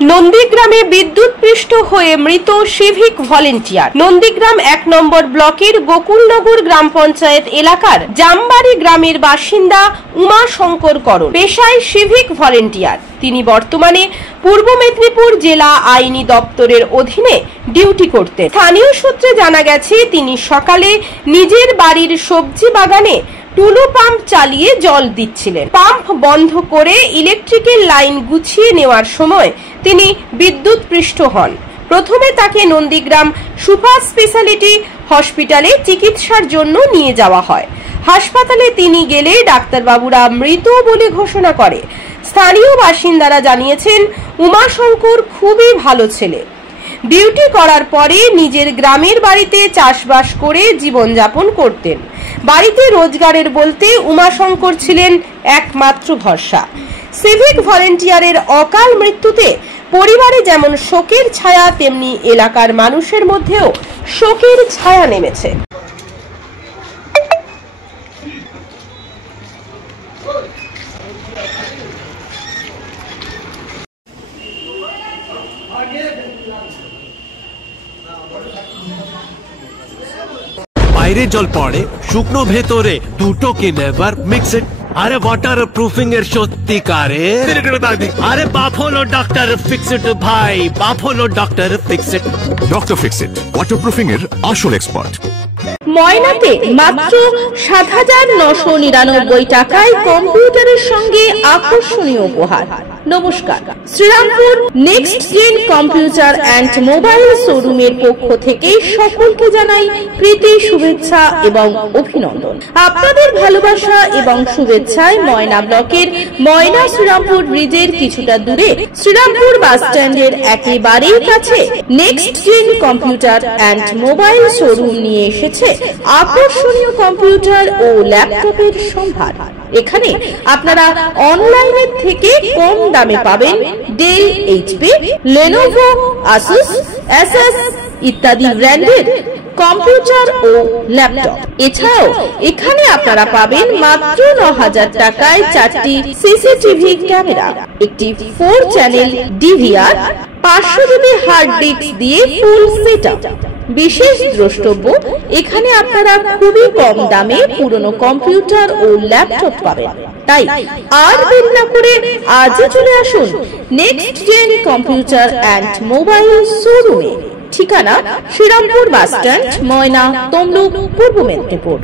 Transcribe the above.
নন্দীগ্রামে বিদ্যুৎপৃষ্ট হয়ে মৃত সিভিক ভলেন্টিয়ার। নন্দীগ্রাম ১ নম্বর ব্লকের গোকুলনগর গ্রাম পঞ্চায়েত এলাকার জামবাড়ি গ্রামের বাসিন্দা উমাশঙ্কর করণ পেশায় সিভিক ভলেন্টিয়ার। তিনি বর্তমানে পূর্ব মেদিনীপুর জেলা আইনি দপ্তরের অধীনে ডিউটি করতেন। স্থানীয় সূত্রে জানা গেছে, তিনি সকালে নিজের বাড়ির সবজি বাগানে টুলু পাম্প চালিয়ে জল দিচ্ছিলেন। পাম্প বন্ধ করে ইলেকট্রিক্যাল লাইন গুছিয়ে নেওয়ার সময় তিনি বিদ্যুৎপৃষ্ট হন। প্রথমে তাকে নন্দীগ্রাম সুপার স্পেশালিটি হসপিটালে চিকিৎসার জন্য নিয়ে যাওয়া হয়। হাসপাতালে তিনি গেলে ডাক্তারবাবুরা মৃত বলে ঘোষণা করে। স্থানীয় বাসিন্দারা জানিয়েছেন, উমাশঙ্কর খুবই ভালো ছেলে। ডিউটি করার পরে নিজের গ্রামের বাড়িতে চাষবাস করে জীবনযাপন করতেন। বাড়িতে রোজগারের বলতে উমাশঙ্কর ছিলেন একমাত্র ভরসা। সিভিক ভলেন্টিয়ারের অকাল মৃত্যুতে পরিবারে যেমন শোকের ছায়া, তেমনি এলাকার মানুষের মধ্যেও শোকের ছায়া নেমেছে। বাইরে জল পড়ে শুকনো ভেতরে দুটোকে নেভার মিক্স ইট। আরে ওয়াটার প্রুফিং এর সত্যিকারে আরে বাফলো ডক্টর ফিক্স ইট ভাই, Buffalo doctor fix it. Doctor fix it waterproofing এর আসল এক্সপার্ট। ময়নাতে মাত্র ৭,৯৯৯ টাকায় কম্পিউটারের সঙ্গে আকর্ষণীয় উপহার। নমস্কার, Srirampur next gen computer and mobile শোরুমের পক্ষ থেকে সকলকে জানাই প্রীতি, শুভেচ্ছা এবং অভিনন্দন। আপনাদের ভালোবাসা এবং শুভেচ্ছায় ময়না ব্লকের ময়না শ্রীরামপুর ব্রিজের কিছুটা দূরে শ্রীরামপুর বাস স্ট্যান্ডের একেবারেই কাছে next gen computer and mobile showroom নিয়ে এসেছে আকর্ষণীয় কম্পিউটার ও ল্যাপটপের সম্ভার। এখানে আপনারা অনলাইনের থেকে কম দামে পাবেন Dell, HP, Lenovo, Asus, SS ইত্যাদি ব্র্যান্ডের কম্পিউটার ও ল্যাপটপ। এছাড়াও এখানে আপনারা পাবেন মাত্র ৯,০০০ টাকায় 4টি সিসিটিভি ক্যামেরা, একটি 4 channel DVR, 500 GB hard disk দিয়ে ফুল সেটআপ। বিশেষ দ্রষ্টব্য, এখানে আপনারা খুবই কম দামে পুরনো কম্পিউটার ও ল্যাপটপ পাবেন। তাই আর দেরি না করে আজই চলে আসুন next gen computer and mobile শোরুমে। ঠিকানা শ্রীরামপুর বাস স্ট্যান্ড, ময়না, তমলুক, পূর্ব মেদিনীপুর।